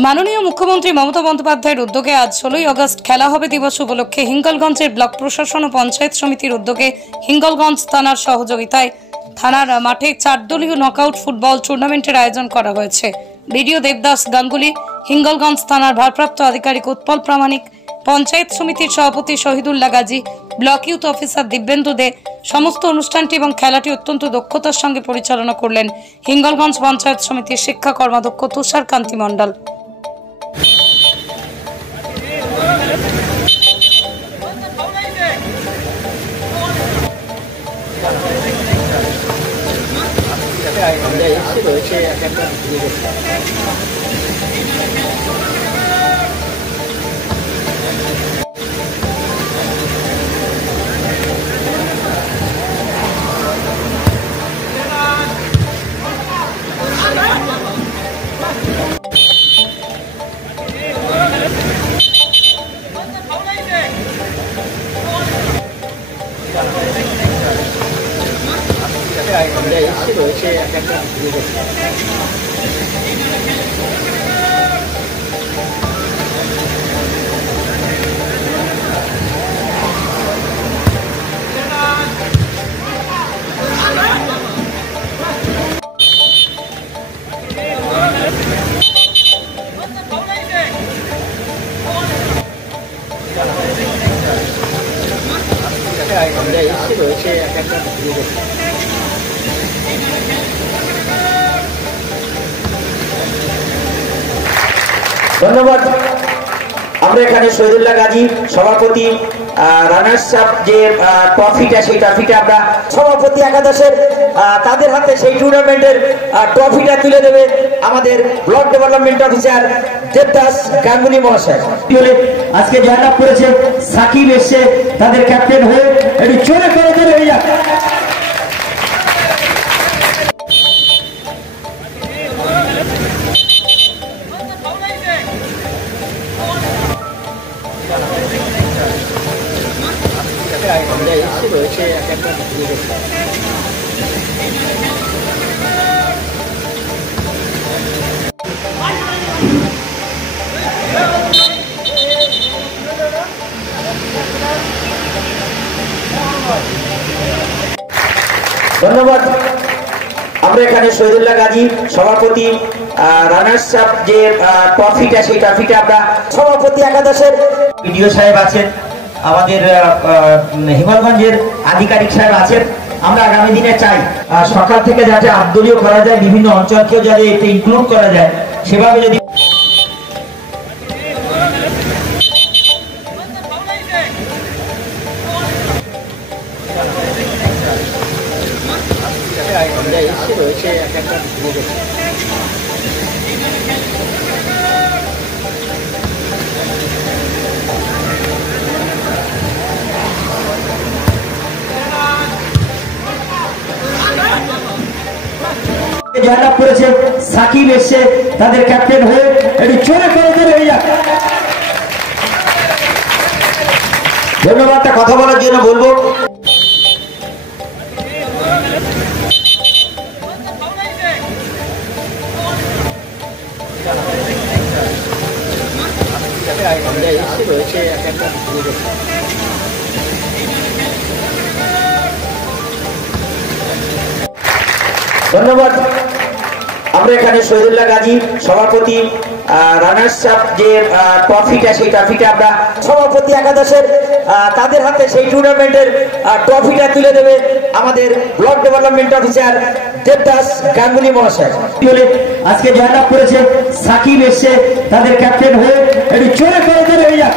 মাননীয় মুখ্যমন্ত্রী মমতা বন্দ্যোপাধ্যায়ের উদ্যোগে আজ 16ই আগস্ট খেলা হবে দিবস উপলক্ষে হিঙ্গলগঞ্জের ব্লক প্রশাসন ও পঞ্চায়েত সমিতির উদ্যোগে হিঙ্গলগঞ্জ থানার সহযোগিতায় থানার মাঠে 4 দলীয় নকআউট ফুটবল টুর্নামেন্টের আয়োজন করা হয়েছে। বিডিও দেবদাস গাঙ্গুলি, হিঙ্গলগঞ্জ থানার ভারপ্রাপ্ত আধিকারিক উৎপল প্রামাণিক, পঞ্চায়েত সমিতির সভাপতি Shahidullah Gazi, block youth officer Dibyendu De সমস্ত অনুষ্ঠানটি এবং খেলাটি অত্যন্ত দক্ষতার সঙ্গে পরিচালনা করলেন হিঙ্গলগঞ্জ পঞ্চায়েত সমিতির শিক্ষা কর্মাধ্যক্ষ তুষার কান্তি মণ্ডল। ধন্যবাদ। আমরা এখানে শহীদুল্লাহ গাজী সভাপতি রানার্স আপ যে ট্রফিটা, সেই ট্রফিটা আমরা সভাপতি একাদশের তাদের হাতে সেই টুর্নামেন্টের ট্রফিটা তুলে দেবে আমাদের block development officer Devdas Ganguly মহাশয়। আজকে জয়লাভ করেছে সাকিব এসে তাদের ক্যাপ্টেন হয়ে, একটু জোরে করে ধরে হয়ে যাক। ধন্যবাদ। আমরা এখানে শহীদুল্লাহ গাজী সভাপতি রানার্স আপ যে ট্রফিটা, সেই ট্রফিটা আমরা সভাপতি একাদশের বিডিও সাহেব আছেন, আমাদের হিঙ্গলগঞ্জের আধিকারিক সাহেব আছেন। আমরা আগামী দিনে চাই সকাল থেকে যাতে আটদলীয় করা যায়, বিভিন্ন অঞ্চলকেও যাতে এতে ইনক্লুড করা যায়, সেভাবে যদি জয়লাভ করেছে সাকিব এসে তাদের ক্যাপ্টেন হয়ে, একটু জোরে করে ধরে হয়ে যাক। ধন্যবাদটা কথা বলার জন্য বলবো। ধন্যবাদ। আমরা এখানে শহীদুল্লাহ গাজী সভাপতি রানার্স আপ যে ট্রফিটা, সেই ট্রফিটা আমরা সভাপতি একাদশের তাদের হাতে সেই টুর্নামেন্টের ট্রফিটা তুলে দেবে আমাদের block development officer Devdas Ganguly মহাশয়। আজকে জয়লাভ করেছে সাকিব এসে তাদের ক্যাপ্টেন হয়ে, একটু জোরে করে ধরে হয়ে যাক।